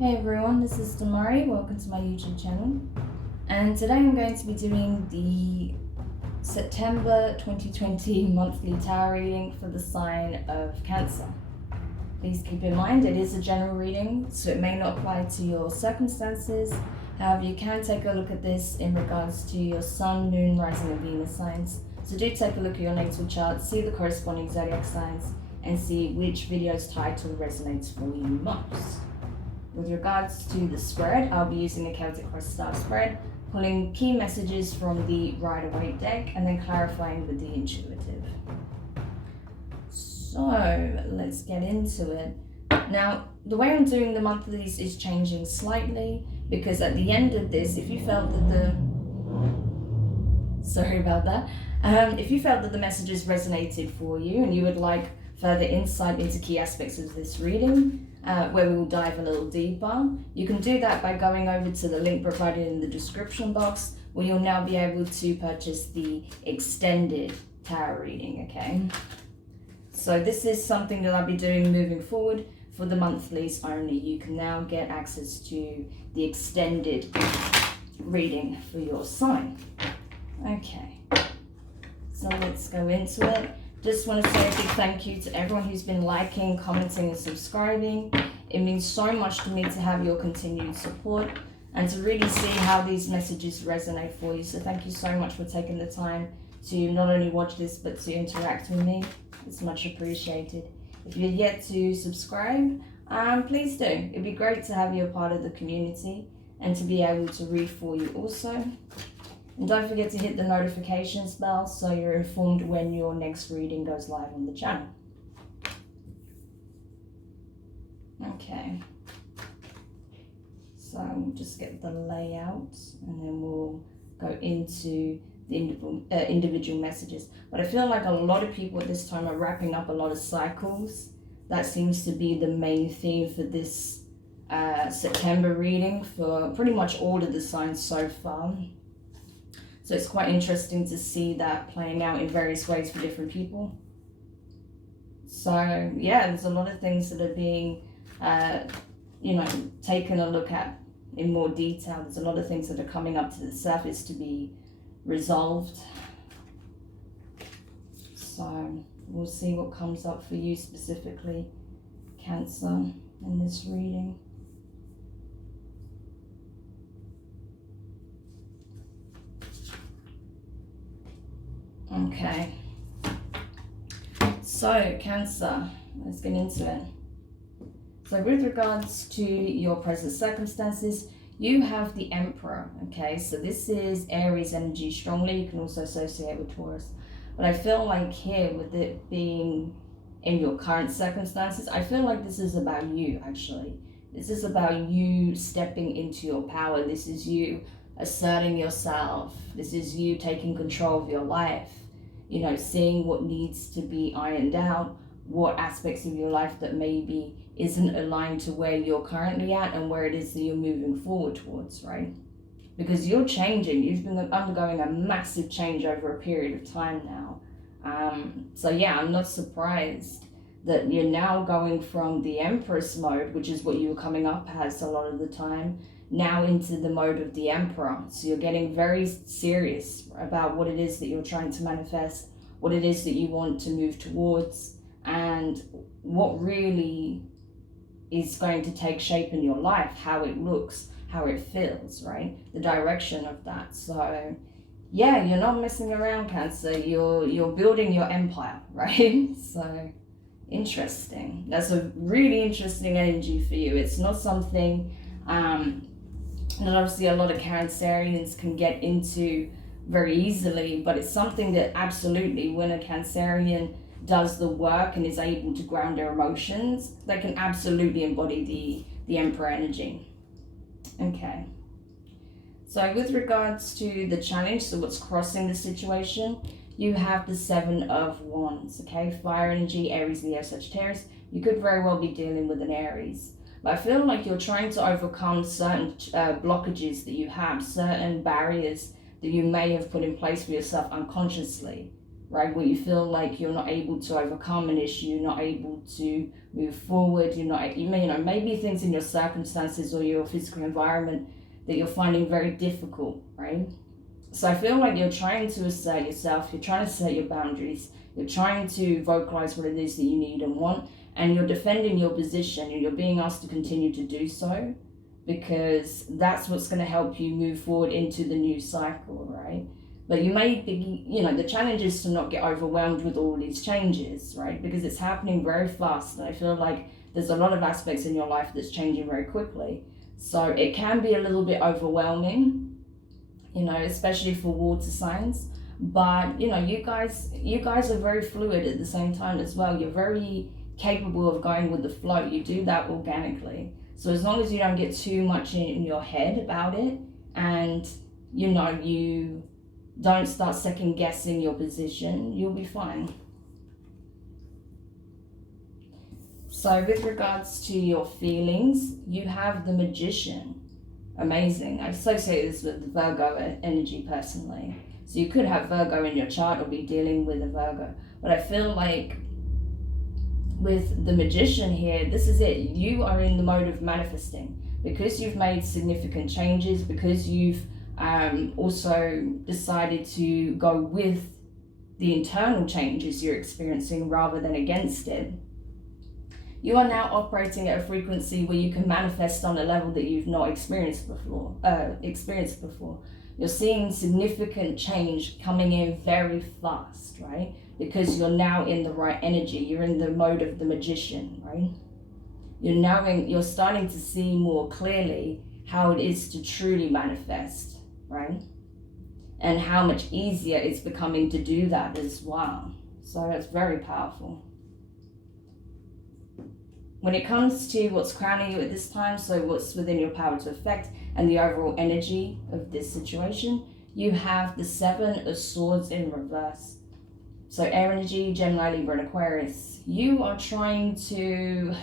Hey everyone, this is Demari. Welcome to my YouTube channel. And today I'm going to be doing the September 2020 monthly tarot reading for the sign of Cancer. Please keep in mind it is a general reading, so it may not apply to your circumstances. However, you can take a look at this in regards to your Sun, Moon, Rising and Venus signs. So do take a look at your natal chart, see the corresponding zodiac signs, and see which video's title resonates for you most. With regards to the spread, I'll be using a Celtic Cross Star spread, pulling key messages from the Rider-Waite deck and then clarifying with the intuitive. So let's get into it. Now, the way I'm doing the monthlies is changing slightly because at the end of this, if you felt that if you felt that the messages resonated for you and you would like further insight into key aspects of this reading, where we will dive a little deeper, you can do that by going over to the link provided in the description box, where you'll now be able to purchase the extended tarot reading, okay? So this is something that I'll be doing moving forward for the monthlies only. You can now get access to the extended reading for your sign. Okay, so let's go into it. Just want to say a big thank you to everyone who's been liking, commenting and subscribing. It means so much to me to have your continued support and to really see how these messages resonate for you. So thank you so much for taking the time to not only watch this but to interact with me. It's much appreciated. If you're yet to subscribe, please do. It'd be great to have you a part of the community and to be able to read for you also. And don't forget to hit the notifications bell so you're informed when your next reading goes live on the channel. Okay, so we'll just get the layout and then we'll go into the individual messages. But I feel like a lot of people at this time are wrapping up a lot of cycles. That seems to be the main theme for this September reading for pretty much all of the signs so far. So it's quite interesting to see that playing out in various ways for different people. So yeah, there's a lot of things that are being, taken a look at in more detail. There's a lot of things that are coming up to the surface to be resolved. So we'll see what comes up for you specifically, Cancer, in this reading. Okay, so Cancer, let's get into it. So with regards to your present circumstances, you have the Emperor, okay? So this is Aries energy strongly. You can also associate with Taurus. But I feel like here, with it being in your current circumstances, I feel like this is about you, actually. This is about you stepping into your power. This is you asserting yourself. This is you taking control of your life. You know, seeing what needs to be ironed out, what aspects of your life that maybe isn't aligned to where you're currently at and where it is that you're moving forward towards, right? Because you're changing. You've been undergoing a massive change over a period of time now. So yeah, I'm not surprised that you're now going from the Empress mode, which is what you were coming up as a lot of the time, now into the mode of the Emperor. So you're getting very serious about what it is that you're trying to manifest, what it is that you want to move towards, and what really is going to take shape in your life, how it looks, how it feels, right? The direction of that. So yeah, you're not messing around, Cancer. You're building your empire, right? So interesting. That's a really interesting energy for you. It's not something that obviously a lot of Cancerians can get into very easily, but it's something that absolutely, when a Cancerian does the work and is able to ground their emotions, they can absolutely embody the Emperor energy. Okay, so with regards to the challenge, so what's crossing the situation, you have the Seven of Wands, okay? Fire energy, Aries, Leo, Sagittarius. You could very well be dealing with an Aries. But I feel like you're trying to overcome certain blockages that you have, certain barriers that you may have put in place for yourself unconsciously. right? Where you feel like you're not able to overcome an issue, not able to move forward, maybe things in your circumstances or your physical environment that you're finding very difficult, right? So I feel like you're trying to assert yourself, you're trying to set your boundaries, you're trying to vocalize what it is that you need and want, and you're defending your position, and you're being asked to continue to do so because that's what's going to help you move forward into the new cycle, right? But you may be, the challenge is to not get overwhelmed with all these changes, right? Because it's happening very fast. And I feel like there's a lot of aspects in your life that's changing very quickly. So it can be a little bit overwhelming, especially for water signs. But, you guys are very fluid at the same time as well. You're very capable of going with the flow. You do that organically. So as long as you don't get too much in your head about it, and, you don't start second guessing your position, you'll be fine. So with regards to your feelings, you have the Magician. Amazing. I associate this with the Virgo energy personally. So you could have Virgo in your chart or be dealing with a Virgo. But I feel like with the Magician here, this is it. You are in the mode of manifesting. Because you've made significant changes, because you've also decided to go with the internal changes you're experiencing rather than against it. You are now operating at a frequency where you can manifest on a level that you've not experienced before. You're seeing significant change coming in very fast, right? Because you're now in the right energy. You're in the mode of the Magician, right? You're starting to see more clearly how it is to truly manifest, right? And how much easier it's becoming to do that as well. So that's very powerful. When it comes to what's crowning you at this time, so what's within your power to affect and the overall energy of this situation, you have the Seven of Swords in reverse. So air energy, Gemini, Libra, and Aquarius. You are trying to...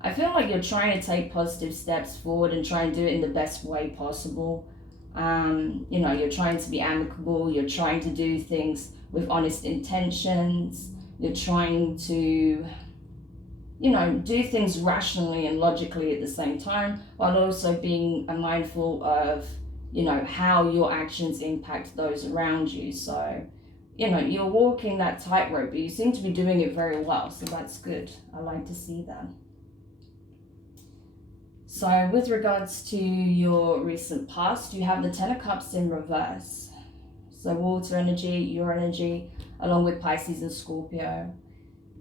I feel like you're trying to take positive steps forward and try and do it in the best way possible. You're trying to be amicable. You're trying to do things with honest intentions. You're trying to, do things rationally and logically at the same time, while also being mindful of, how your actions impact those around you. So, you're walking that tightrope, but you seem to be doing it very well. So that's good. I like to see that. So with regards to your recent past, you have the Ten of Cups in reverse. So water energy, your energy, along with Pisces and Scorpio.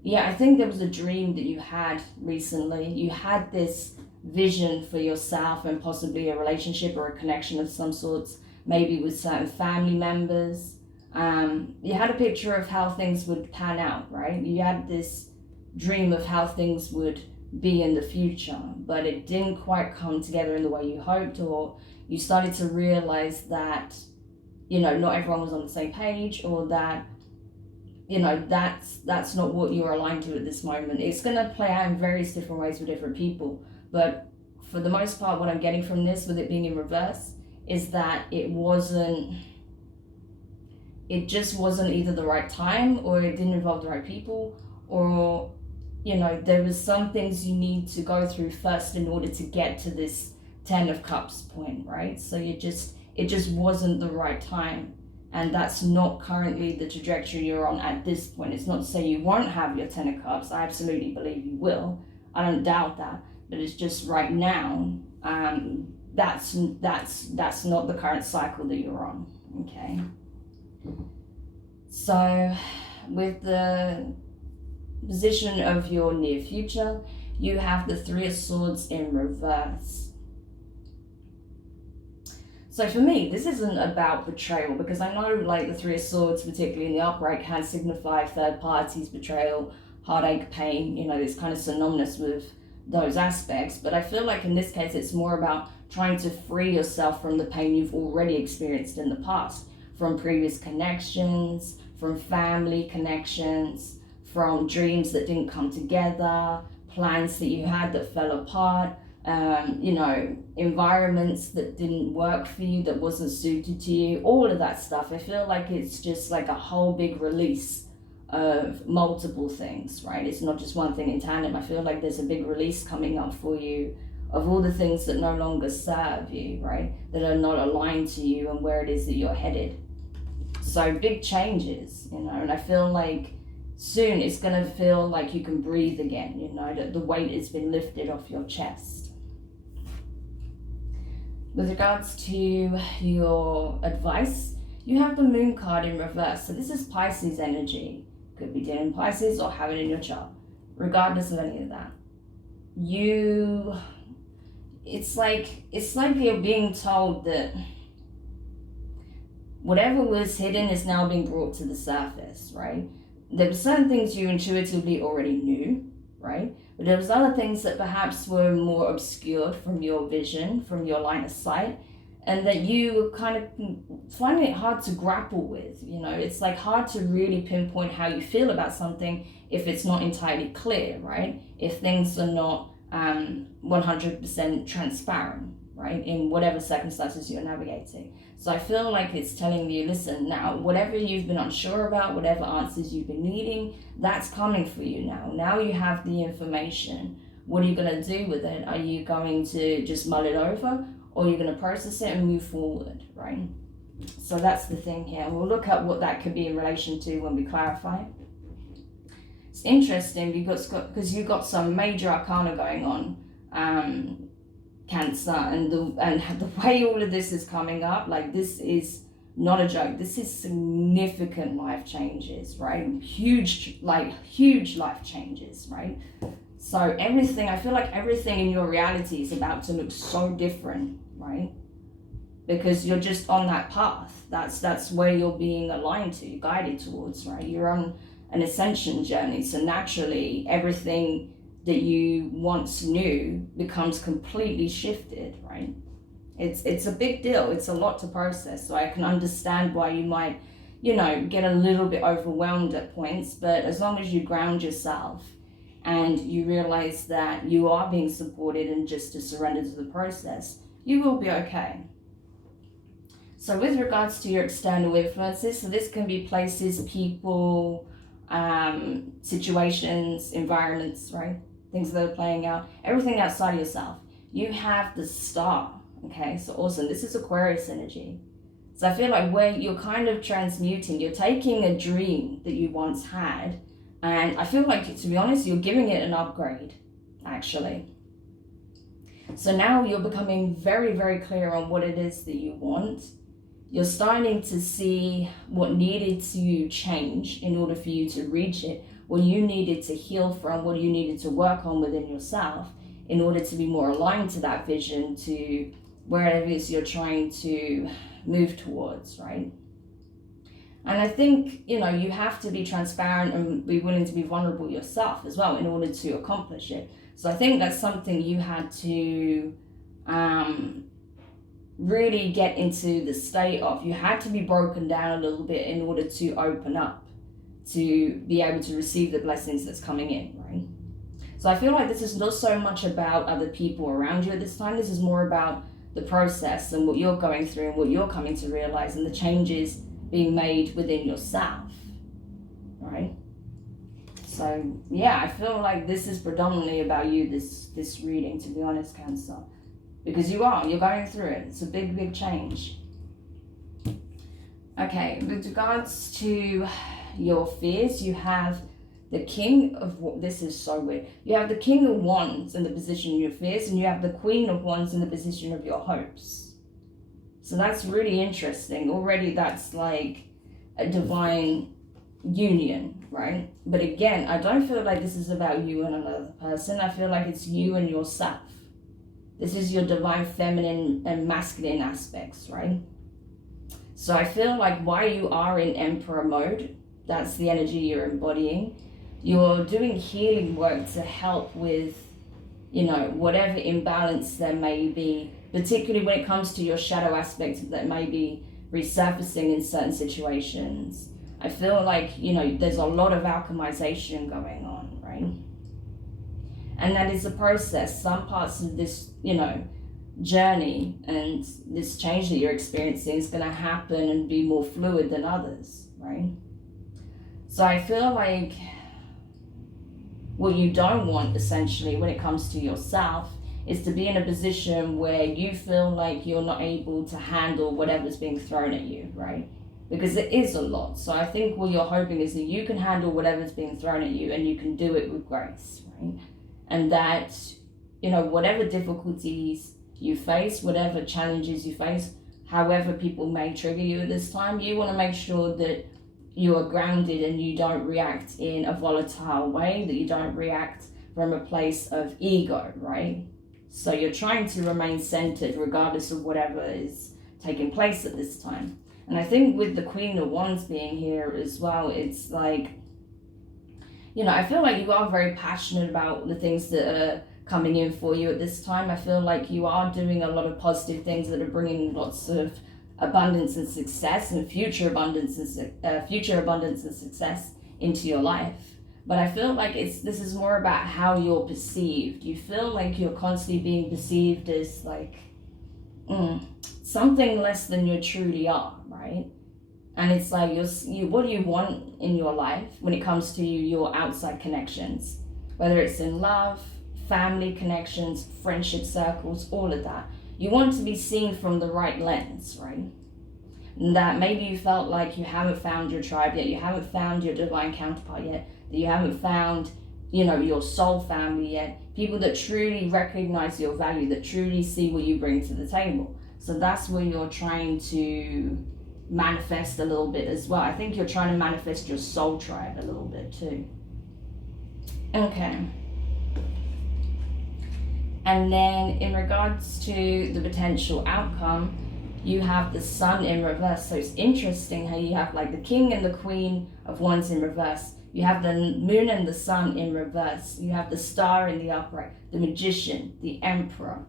Yeah, I think there was a dream that you had recently. You had this vision for yourself and possibly a relationship or a connection of some sorts, maybe with certain family members. You had a picture of how things would pan out, right? You had this dream of how things would be in the future, but it didn't quite come together in the way you hoped, or you started to realize that, not everyone was on the same page, or that, that's not what you're aligned to at this moment. It's going to play out in various different ways for different people, but for the most part, what I'm getting from this, with it being in reverse, is that it just wasn't either the right time, or it didn't involve the right people, or there was some things you need to go through first in order to get to this Ten of Cups point, right? So it just wasn't the right time. And that's not currently the trajectory you're on at this point. It's not to say you won't have your Ten of Cups. I absolutely believe you will. I don't doubt that. But it's just right now, that's not the current cycle that you're on, okay? So with the position of your near future, you have the Three of Swords in reverse. So for me, this isn't about betrayal, because I know like the Three of Swords, particularly in the upright, can signify third parties, betrayal, heartache, pain, it's kind of synonymous with those aspects. But I feel like in this case, it's more about trying to free yourself from the pain you've already experienced in the past, from previous connections, from family connections, from dreams that didn't come together, plans that you had that fell apart. you know, environments that didn't work for you, that wasn't suited to you, all of that stuff. I feel like it's just like a whole big release of multiple things, right? It's not just one thing in tandem. I feel like there's a big release coming up for you of all the things that no longer serve you, right? That are not aligned to you and where it is that you're headed. So big changes, you know, and I feel like soon it's going to feel like you can breathe again, you know, that the weight has been lifted off your chest. With regards to your advice, you have the Moon card in reverse. So this is Pisces energy. Could be dealing in Pisces or have it in your chart. Regardless of any of that, it's like you're being told that whatever was hidden is now being brought to the surface, right? There were certain things you intuitively already knew, right? But there was other things that perhaps were more obscured from your vision, from your line of sight, and that you were kind of finding it hard to grapple with. You know, it's like hard to really pinpoint how you feel about something if it's not entirely clear, right? If things are not 100% transparent, right? In whatever circumstances you're navigating. So I feel like it's telling you, listen, now, whatever you've been unsure about, whatever answers you've been needing, that's coming for you now. Now you have the information. What are you going to do with it? Are you going to just mull it over? Or you're going to process it and move forward, right? So that's the thing here. We'll look at what that could be in relation to when we clarify. It's interesting because you've got some major arcana going on, Cancer, and the way all of this is coming up, like this is not a joke. This is significant life changes, right? Huge life changes, right? So everything, I feel like everything in your reality is about to look so different, right? Because you're just on that path. That's where you're being aligned to, guided towards, right? You're on an ascension journey. So naturally, everything that you once knew becomes completely shifted, right? It's a big deal. It's a lot to process. So I can understand why you might, you know, get a little bit overwhelmed at points, but as long as you ground yourself and you realize that you are being supported and just to surrender to the process, you will be okay. So with regards to your external influences, so this can be places, people, situations, environments, right? Things that are playing out, everything outside of yourself. You have the star, okay? So awesome. This is Aquarius energy. So I feel like where you're kind of transmuting, you're taking a dream that you once had, and I feel like, to be honest, you're giving it an upgrade, actually. So now you're becoming very, very clear on what it is that you want. You're starting to see what needed to change in order for you to reach it, what you needed to heal from, what you needed to work on within yourself in order to be more aligned to that vision, to wherever it is you're trying to move towards, right? And I think, you know, you have to be transparent and be willing to be vulnerable yourself as well in order to accomplish it. So I think that's something you had to really get into the state of. You had to be broken down a little bit in order to open up, to be able to receive the blessings that's coming in, right? So I feel like this is not so much about other people around you at this time. This is more about the process and what you're going through and what you're coming to realize and the changes being made within yourself, right? So yeah, I feel like this is predominantly about you, this reading, to be honest, Cancer, because you're going through it. It's a big, big change. Okay, with regards to your fears, you have the King of, this is so weird. You have the King of Wands in the position of your fears, and you have the Queen of Wands in the position of your hopes. So that's really interesting. Already that's like a divine union, right? But again, I don't feel like this is about you and another person. I feel like it's you and yourself. This is your divine feminine and masculine aspects, right? So I feel like while you are in Emperor mode, that's the energy you're embodying, you're doing healing work to help with, you know, whatever imbalance there may be, particularly when it comes to your shadow aspects that may be resurfacing in certain situations. I feel like, you know, there's a lot of alchemization going on, right? And that is a process. Some parts of this, you know, journey and this change that you're experiencing is going to happen and be more fluid than others, right? So I feel like what you don't want, essentially, when it comes to yourself, is to be in a position where you feel like you're not able to handle whatever's being thrown at you, right? Because it is a lot. So I think what you're hoping is that you can handle whatever's being thrown at you and you can do it with grace, right? And that, you know, whatever difficulties you face, whatever challenges you face, however people may trigger you at this time, you want to make sure that you are grounded and you don't react in a volatile way, that you don't react from a place of ego, right? So you're trying to remain centered regardless of whatever is taking place at this time. And I think with the Queen of Wands being here as well, it's like, you know, I feel like you are very passionate about the things that are coming in for you at this time. I feel like you are doing a lot of positive things that are bringing lots of abundance and success and future abundance and success into your life. But I feel like this is more about how you're perceived. You feel like you're constantly being perceived as like something less than you truly are, right? And it's like what do you want in your life when it comes to your outside connections, whether it's in love, family connections, friendship circles, all of that. You want to be seen from the right lens, right? And that maybe you felt like you haven't found your tribe yet, you haven't found your divine counterpart yet, that you haven't found, you know, your soul family yet, people that truly recognize your value, that truly see what you bring to the table. So that's where you're trying to manifest a little bit as well. I think you're trying to manifest your soul tribe a little bit too. Okay. And then in regards to the potential outcome, you have the Sun in reverse. So it's interesting how you have like the King and the Queen of Wands in reverse. You have the Moon and the Sun in reverse. You have the Star in the upright, the Magician, the Emperor,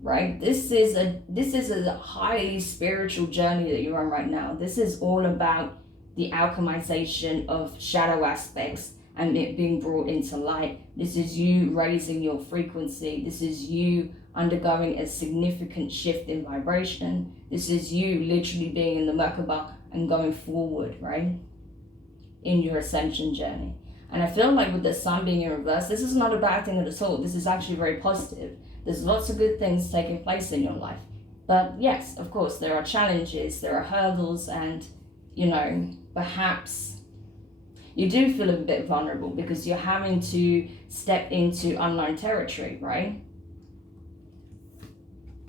right? This is a highly spiritual journey that you're on right now. This is all about the alchemization of shadow aspects and it being brought into light. This is you raising your frequency. This is you undergoing a significant shift in vibration. This is you literally being in the Merkaba and going forward, right? In your ascension journey. And I feel like with the Sun being in reverse, this is not a bad thing at all. This is actually very positive. There's lots of good things taking place in your life. But yes, of course, there are challenges, there are hurdles, and, you know, perhaps you do feel a bit vulnerable because you're having to step into unknown territory, right?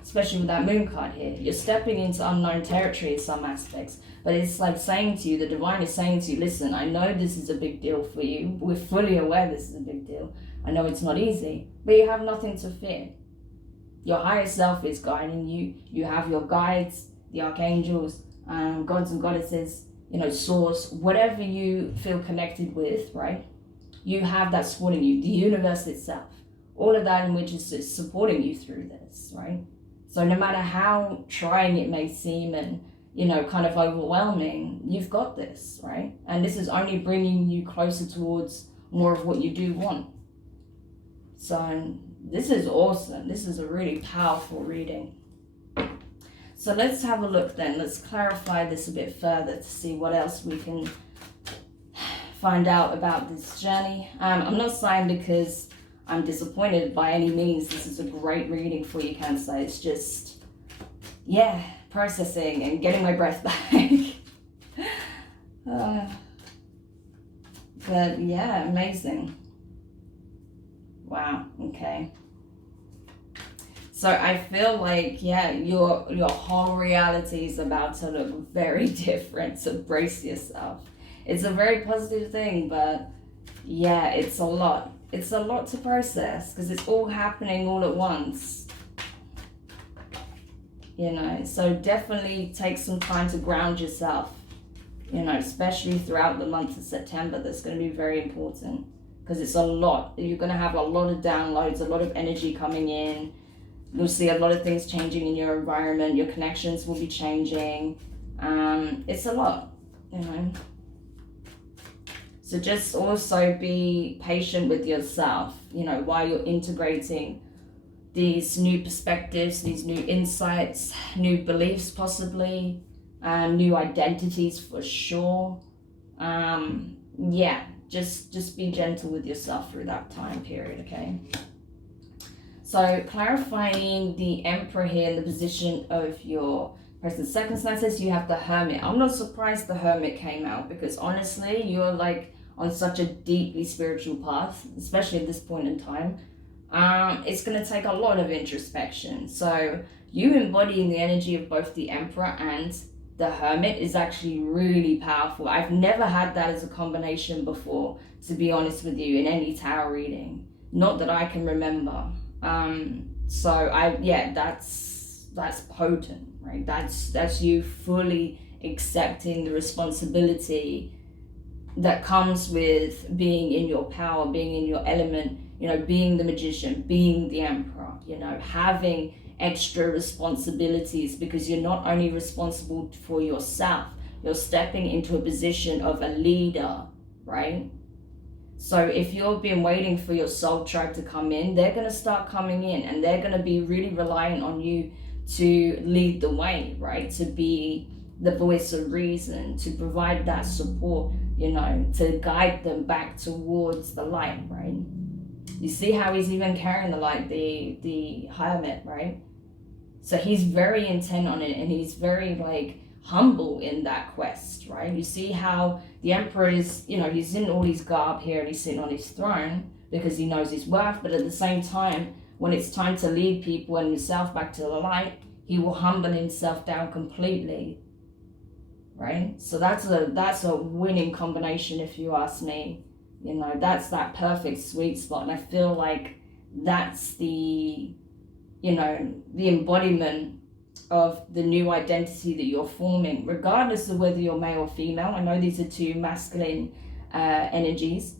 Especially with that Moon card here. You're stepping into unknown territory in some aspects. But it's like saying to you, the divine is saying to you, listen, I know this is a big deal for you. We're fully aware this is a big deal. I know it's not easy, but you have nothing to fear. Your higher self is guiding you. You have your guides, the archangels, gods and goddesses, you know, source, whatever you feel connected with, right? You have that supporting you, the universe itself, all of that in which is supporting you through this, right? So no matter how trying it may seem and, you know, kind of overwhelming, you've got this, right? And this is only bringing you closer towards more of what you do want. So this is awesome. This is a really powerful reading. So let's have a look then. Let's clarify this a bit further to see what else we can find out about this journey. I'm not sighing because I'm disappointed by any means. This is a great reading for you, Cancer. It's just, yeah, processing and getting my breath back. But yeah, amazing. Wow, okay. So I feel like, yeah, your whole reality is about to look very different, so brace yourself. It's a very positive thing, but yeah, it's a lot. It's a lot to process because it's all happening all at once. You know, so definitely take some time to ground yourself, you know, especially throughout the month of September. That's going to be very important because it's a lot. You're going to have a lot of downloads, a lot of energy coming in. You'll see a lot of things changing in your environment. Your connections will be changing. It's a lot, you know. So just also be patient with yourself, while you're integrating these new perspectives, these new insights, new beliefs possibly, new identities for sure. Yeah, just be gentle with yourself through that time period, okay? So clarifying the Emperor here in the position of your present circumstances, you have the Hermit. I'm not surprised the Hermit came out, because honestly, you're like on such a deeply spiritual path, especially at this point in time. It's going to take a lot of introspection. So you embodying the energy of both the Emperor and the Hermit is actually really powerful. I've never had that as a combination before, to be honest with you, in any tarot reading. Not that I can remember. That's potent, right? That's you fully accepting the responsibility that comes with being in your power, being in your element, being the magician, being the Emperor, having extra responsibilities, because you're not only responsible for yourself, you're stepping into a position of a leader, right? So if you've been waiting for your soul tribe to come in, they're going to start coming in, and they're going to be really reliant on you to lead the way, right? To be the voice of reason, to provide that support, to guide them back towards the light, right? You see how he's even carrying the light, the Hermit, right? So he's very intent on it, and he's very humble in that quest, right? You see how the Emperor is, he's in all his garb here, and he's sitting on his throne because he knows his worth, but at the same time, when it's time to lead people and himself back to the light, he will humble himself down completely, right? So that's a winning combination, if you ask me. That's that perfect sweet spot, and I feel like that's the embodiment of the new identity that you're forming, regardless of whether you're male or female. I know these are two masculine energies,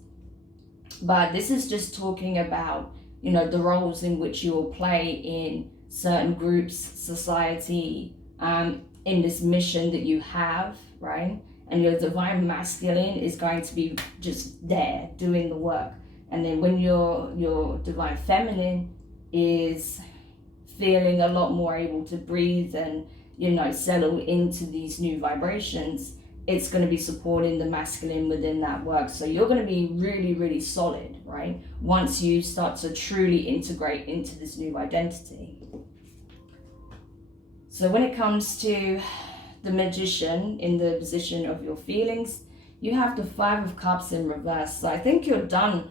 but this is just talking about the roles in which you will play in certain groups, society, in this mission that you have, right? And your divine masculine is going to be just there doing the work, and then when your divine feminine is feeling a lot more able to breathe and settle into these new vibrations, it's going to be supporting the masculine within that work. So you're going to be really, really solid, right, once you start to truly integrate into this new identity. So when it comes to the Magician in the position of your feelings, you have the Five of Cups in reverse. So I think you're done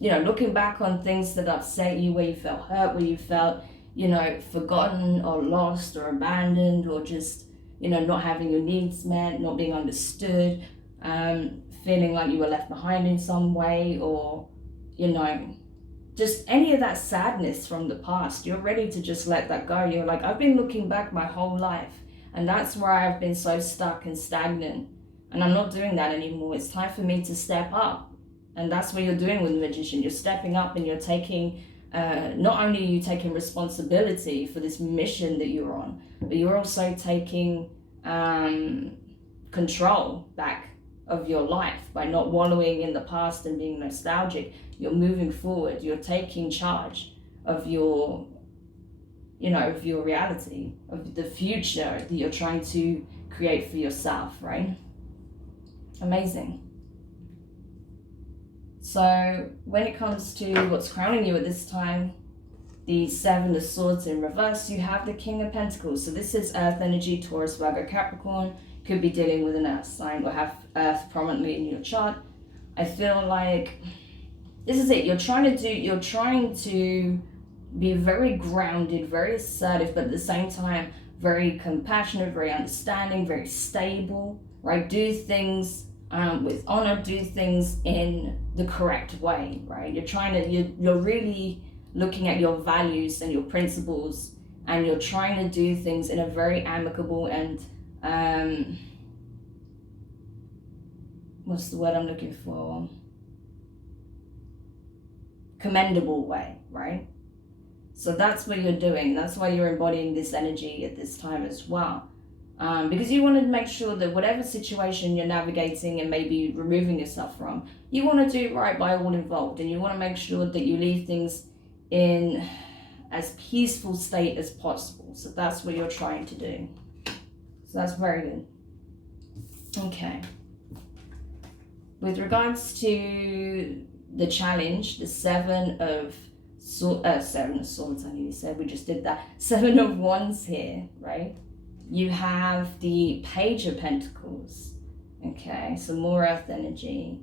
looking back on things that upset you, where you felt hurt, where you felt, forgotten or lost or abandoned, or just, not having your needs met, not being understood, feeling like you were left behind in some way, or, just any of that sadness from the past. You're ready to just let that go. You're like, I've been looking back my whole life, and that's where I've been so stuck and stagnant, and I'm not doing that anymore. It's time for me to step up. And that's what you're doing with the Magician. You're stepping up, and you're taking, not only are you taking responsibility for this mission that you're on, but you're also taking control back of your life by not wallowing in the past and being nostalgic. You're moving forward. You're taking charge of your, of your reality, of the future that you're trying to create for yourself, right? Amazing. So when it comes to what's crowning you at this time, the Seven of Swords in reverse, you have the King of Pentacles. So this is Earth energy, Taurus, Virgo, Capricorn. Could be dealing with an Earth sign or have Earth prominently in your chart. I feel like this is it. You're trying to be very grounded, very assertive, but at the same time, very compassionate, very understanding, very stable, right? Do things with honor, do things in the correct way, right? You're really looking at your values and your principles, and you're trying to do things in a very amicable and what's the word I'm looking for? Commendable way, right? So that's what you're doing. That's why you're embodying this energy at this time as well. Because you want to make sure that whatever situation you're navigating and maybe removing yourself from, you want to do right by all involved, and you want to make sure that you leave things in as peaceful state as possible. So that's what you're trying to do. So that's very good. Okay. With regards to the challenge, the Seven of Swords, I need to say, we just did that. 7 of Wands here, right? You have the Page of Pentacles. Okay, so more earth energy.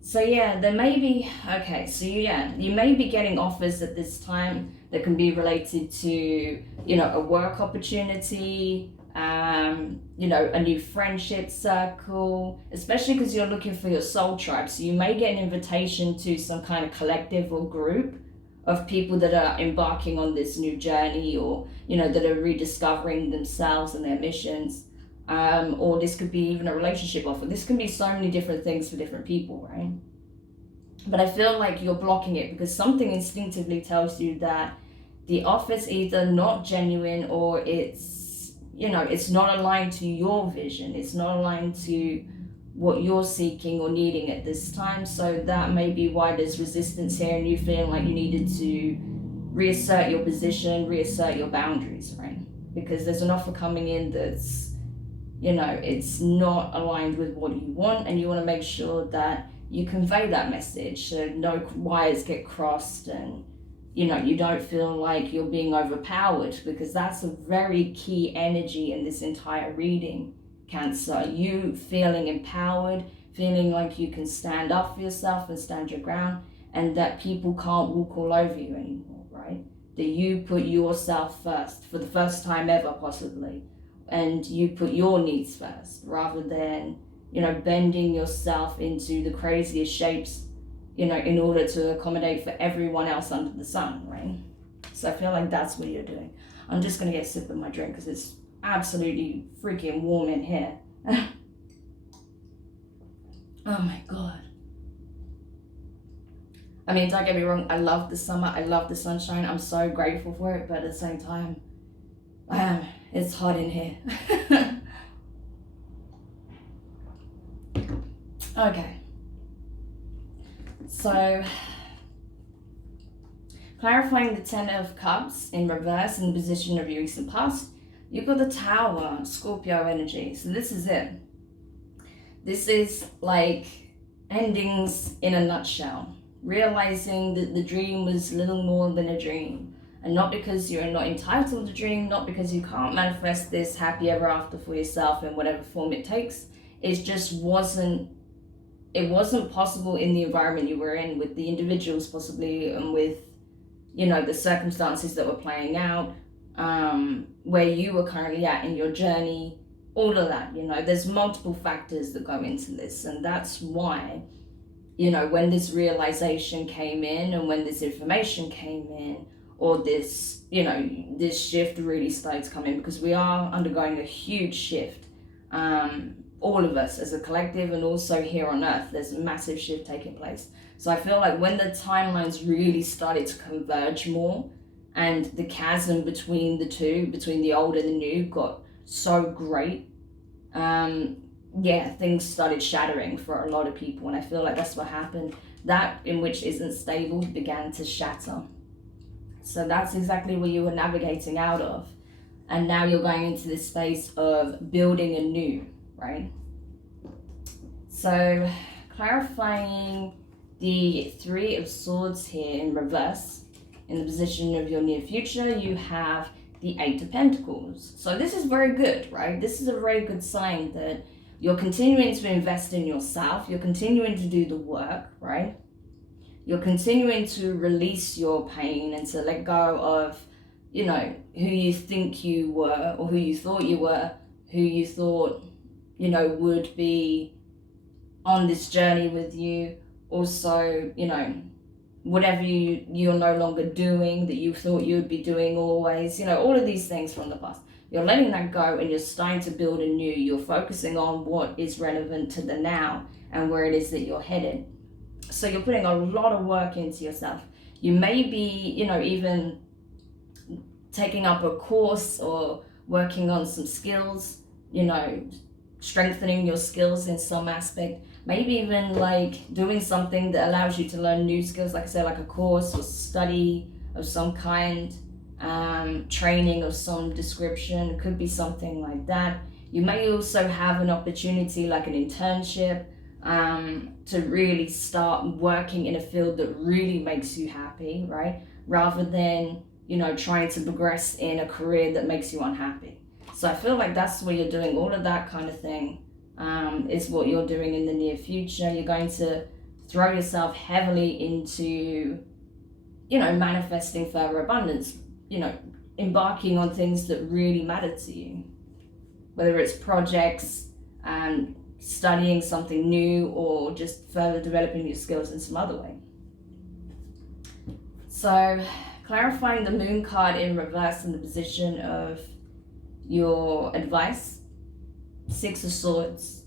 So yeah, there may be, okay, so you may be getting offers at this time that can be related to, you know, a work opportunity, you know, a new friendship circle, especially because you're looking for your soul tribe. So you may get an invitation to some kind of collective or group of people that are embarking on this new journey, or, you know, that are rediscovering themselves and their missions. Or this could be even a relationship offer. This can be so many different things for different people, right? But I feel like you're blocking it because something instinctively tells you that the offer's either not genuine, or it's, you know, it's not aligned to your vision. It's not aligned to what you're seeking or needing at this time. So that may be why there's resistance here, and you feeling like you needed to reassert your position, reassert your boundaries, right? Because there's an offer coming in that's, you know, it's not aligned with what you want, and you want to make sure that you convey that message so no wires get crossed, and, you know, you don't feel like you're being overpowered, because that's a very key energy in this entire reading, Cancer. You feeling empowered, feeling like you can stand up for yourself and stand your ground, and that people can't walk all over you anymore, right? That you put yourself first for the first time ever, possibly, and you put your needs first rather than, you know, bending yourself into the craziest shapes, you know, in order to accommodate for everyone else under the sun, right? So I feel like that's what you're doing. I'm just going to get a sip of my drink because it's absolutely freaking warm in here. Oh my God. I mean, don't get me wrong, I love the summer, I love the sunshine, I'm so grateful for it, but at the same time, it's hot in here. Okay. So, clarifying the Ten of Cups in reverse in the position of your recent past, you've got the Tower, Scorpio energy. So this is it. This is like endings in a nutshell. Realizing that the dream was little more than a dream. And not because you're not entitled to dream, not because you can't manifest this happy ever after for yourself in whatever form it takes. It just wasn't possible in the environment you were in, with the individuals possibly, and with, you know, the circumstances that were playing out, where you were currently at in your journey, all of that, you know, there's multiple factors that go into this. And that's why, you know, when this realization came in, and when this information came in, or this, you know, this shift really started to come in, because we are undergoing a huge shift, all of us as a collective, and also here on Earth, there's a massive shift taking place. So I feel like when the timelines really started to converge more, and the chasm between the two, between the old and the new, got so great, things started shattering for a lot of people. And I feel like that's what happened. That in which isn't stable began to shatter. So that's exactly what you were navigating out of. And now you're going into this space of building anew, right? So clarifying the Three of Swords here in reverse, in the position of your near future, you have the Eight of Pentacles. So this is very good, right? This is a very good sign that you're continuing to invest in yourself. You're continuing to do the work, right? You're continuing to release your pain and to let go of, you know, who you think you were, or who you thought you were, who you thought, you know, would be on this journey with you. Also, you know, whatever you're no longer doing that you thought you would be doing always, you know, all of these things from the past. You're letting that go, and you're starting to build anew. You're focusing on what is relevant to the now and where it is that you're headed. So you're putting a lot of work into yourself. You may be, you know, even taking up a course or working on some skills, strengthening your skills in some aspect. Maybe even like doing something that allows you to learn new skills, like I said, like a course or study of some kind, training of some description. It could be something like that. You may also have an opportunity like an internship, to really start working in a field that really makes you happy, right? Rather than, trying to progress in a career that makes you unhappy. So I feel like that's what you're doing. All of that kind of thing is what you're doing in the near future. You're going to throw yourself heavily into, manifesting further abundance, embarking on things that really matter to you, whether it's projects and studying something new or just further developing your skills in some other way. So clarifying the moon card in reverse in the position of your advice, 6 of Swords.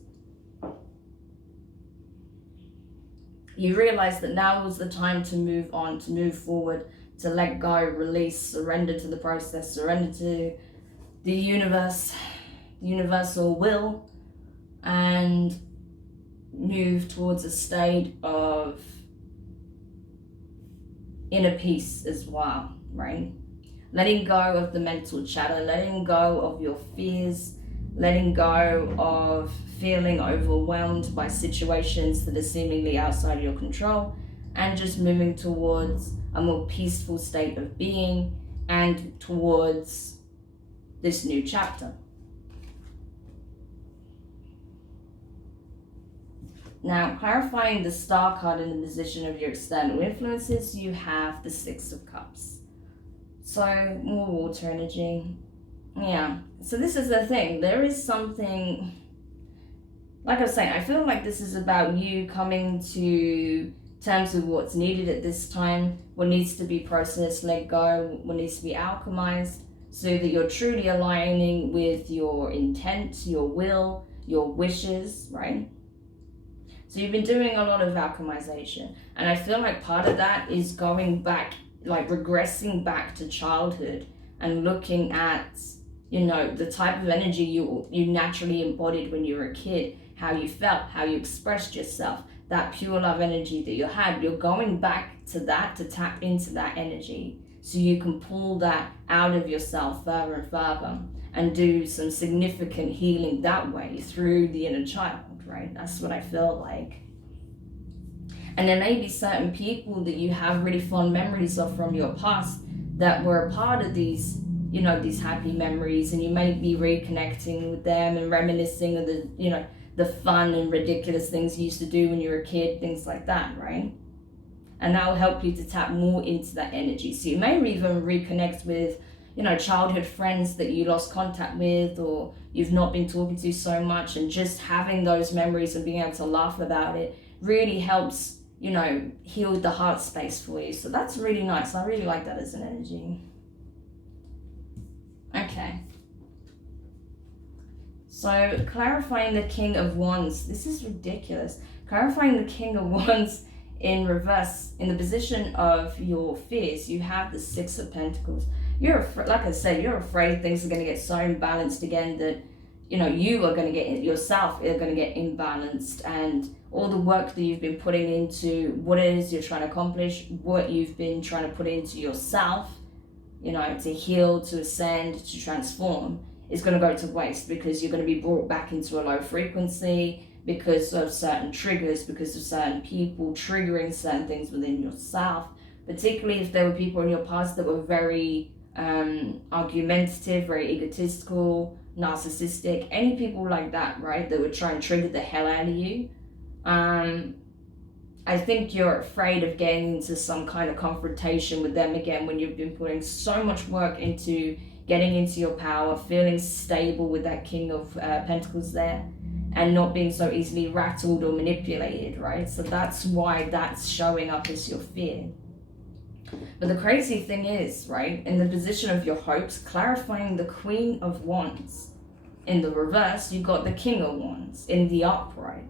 You realize that now is the time to move on, to move forward, to let go, release, surrender to the process, surrender to the universe, the universal will, and move towards a state of inner peace as well, right? Letting go of the mental chatter, letting go of your fears, letting go of feeling overwhelmed by situations that are seemingly outside of your control, and just moving towards a more peaceful state of being and towards this new chapter. Now, clarifying the Star card in the position of your external influences, you have the 6 of Cups. So, more water energy. Yeah, so this is the thing. There is something, like I was saying, I feel like this is about you coming to terms with what's needed at this time, what needs to be processed, let go, what needs to be alchemized, so that you're truly aligning with your intent, your will, your wishes, right? So you've been doing a lot of alchemization, and I feel like part of that is going back, like regressing back to childhood and looking at, the type of energy you naturally embodied when you were a kid, how you felt, how you expressed yourself, that pure love energy that you had. You're going back to that, to tap into that energy so you can pull that out of yourself further and further and do some significant healing that way through the inner child. Right? That's what I feel like. And there may be certain people that you have really fond memories of from your past that were a part of these, these happy memories, and you may be reconnecting with them and reminiscing of the, the fun and ridiculous things you used to do when you were a kid, things like that, right? And that will help you to tap more into that energy. So you may even reconnect with, childhood friends that you lost contact with or you've not been talking to so much, and just having those memories and being able to laugh about it really helps, heal the heart space for you. So that's really nice. I really like that as an energy. Okay. So clarifying the King of Wands. This is ridiculous. Clarifying the King of Wands in reverse in the position of your fears. You have the 6 of Pentacles. You're like I said, you're afraid things are going to get so imbalanced again that you are going to get yourself are going to get imbalanced, and all the work that you've been putting into what it is you're trying to accomplish, what you've been trying to put into yourself, to heal, to ascend, to transform, is going to go to waste, because you're going to be brought back into a low frequency because of certain triggers, because of certain people triggering certain things within yourself, particularly if there were people in your past that were very argumentative, very egotistical, narcissistic, any people like that, right, that would try and trigger the hell out of you. I think you're afraid of getting into some kind of confrontation with them again when you've been putting so much work into getting into your power, feeling stable with that King of Pentacles there, and not being so easily rattled or manipulated, right? So that's why that's showing up as your fear. But the crazy thing is, right, in the position of your hopes, clarifying the Queen of Wands. In the reverse, you got the King of Wands in the upright.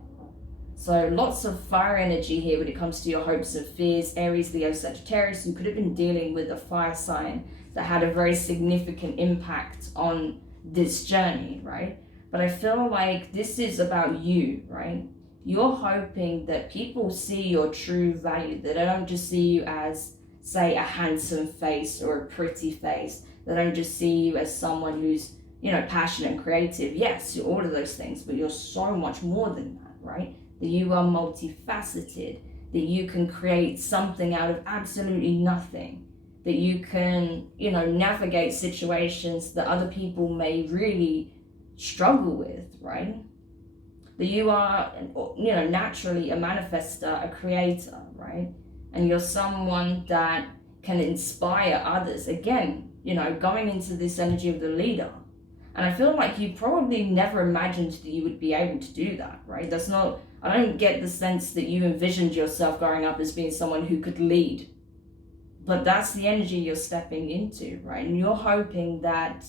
So lots of fire energy here when it comes to your hopes and fears. Aries, Leo, Sagittarius, you could have been dealing with a fire sign that had a very significant impact on this journey, right? But I feel like this is about you, right? You're hoping that people see your true value, that they don't just see you as, say, a handsome face or a pretty face. They don't just see you as someone who's, you know, passionate and creative. Yes, you're all of those things, but you're so much more than that, right? That you are multifaceted, that you can create something out of absolutely nothing, that you can, you know, navigate situations that other people may really struggle with, right? That you are, you know, naturally a manifester, a creator, right? And you're someone that can inspire others. Again, you know, going into this energy of the leader. And I feel like you probably never imagined that you would be able to do that, right? That's not, I don't get the sense that you envisioned yourself growing up as being someone who could lead. But that's the energy you're stepping into, right? And you're hoping that,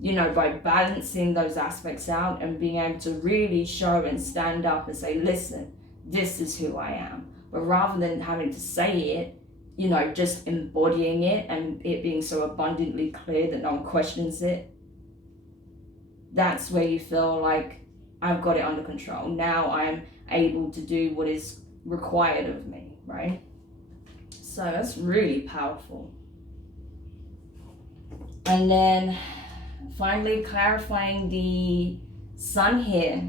you know, by balancing those aspects out and being able to really show and stand up and say, listen, this is who I am. But rather than having to say it, you know, just embodying it and it being so abundantly clear that no one questions it, that's where you feel like, I've got it under control. Now I'm able to do what is required of me, right? So that's really powerful. And then finally clarifying the sun here,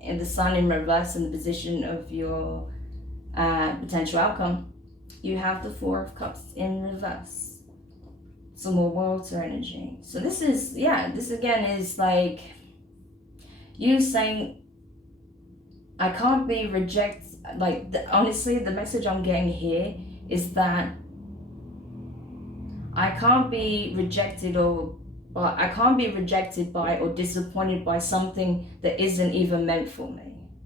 and the sun in reverse in the position of your potential outcome. You have the Four of Cups in reverse. Some more water energy. So this is, yeah, this again is like you saying, I can't be rejected. Like, honestly, the message I'm getting here is that I can't be rejected by or disappointed by something that isn't even meant for me.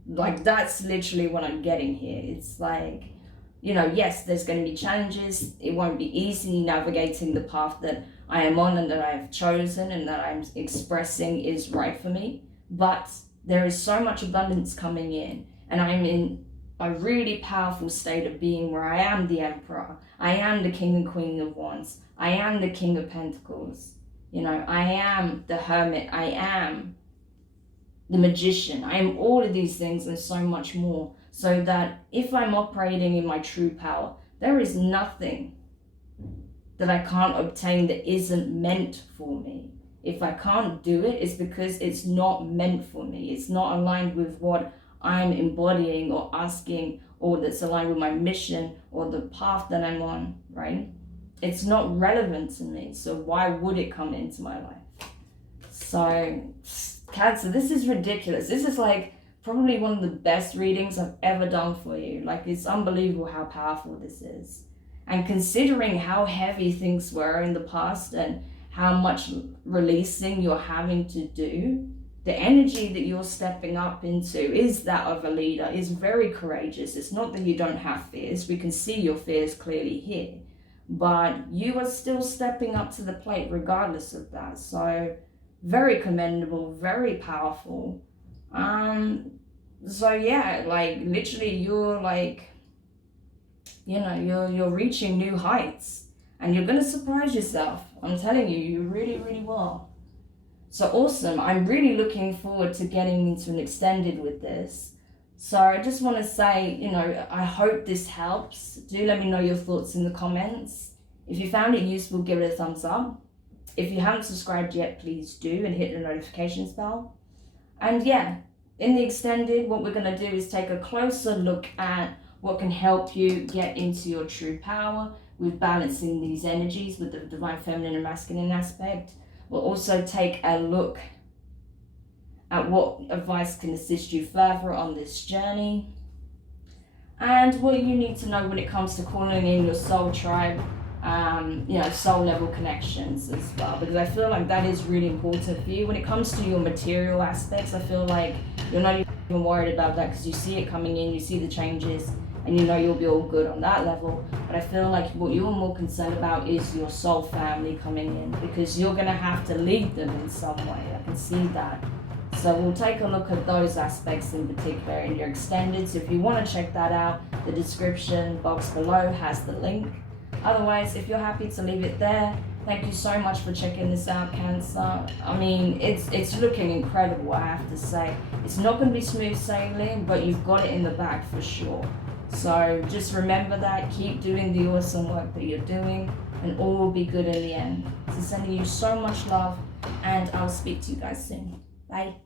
Like, that's literally what I'm getting here. It's like, you know, yes, there's going to be challenges. It won't be easy navigating the path that I am on and that I've chosen and that I'm expressing is right for me. But there is so much abundance coming in, and I'm in a really powerful state of being where I am the Emperor. I am the King and Queen of Wands. I am the King of Pentacles. You know, I am the Hermit. I am the Magician. I am all of these things and so much more. So that if I'm operating in my true power, there is nothing that I can't obtain that isn't meant for me. If I can't do it, it's because it's not meant for me. It's not aligned with what I'm embodying or asking, or that's aligned with my mission or the path that I'm on, right? It's not relevant to me. So why would it come into my life? So Cancer, this is ridiculous. This is like probably one of the best readings I've ever done for you. Like, it's unbelievable how powerful this is. And considering how heavy things were in the past and how much releasing you're having to do, the energy that you're stepping up into is that of a leader, is very courageous. It's not that you don't have fears. We can see your fears clearly here. But you are still stepping up to the plate regardless of that. So very commendable, very powerful. So yeah, like literally you're like, you know, you're reaching new heights and you're going to surprise yourself. I'm telling you, you really, really will. So awesome. I'm really looking forward to getting into an extended with this. So I just want to say, you know, I hope this helps. Do let me know your thoughts in the comments. If you found it useful, give it a thumbs up. If you haven't subscribed yet, please do, and hit the notifications bell. And yeah, in the extended, what we're going to do is take a closer look at what can help you get into your true power with balancing these energies with the divine feminine and masculine aspect. We'll also take a look at what advice can assist you further on this journey and what you need to know when it comes to calling in your soul tribe, you know, soul level connections as well, because I feel like that is really important for you. When it comes to your material aspects, I feel like you're not even worried about that because you see it coming in, you see the changes, and you know you'll be all good on that level. But I feel like what you're more concerned about is your soul family coming in, because you're going to have to lead them in some way. I can see that. So we'll take a look at those aspects in particular in your extended. So if you want to check that out, the description box below has the link. Otherwise, if you're happy to leave it there, Thank you so much for checking this out, Cancer. I mean, it's looking incredible, I have to say. It's not going to be smooth sailing, but you've got it in the bag for sure. So just remember that, keep doing the awesome work that you're doing, and all will be good in the end. So sending you so much love, and I'll speak to you guys soon. Bye.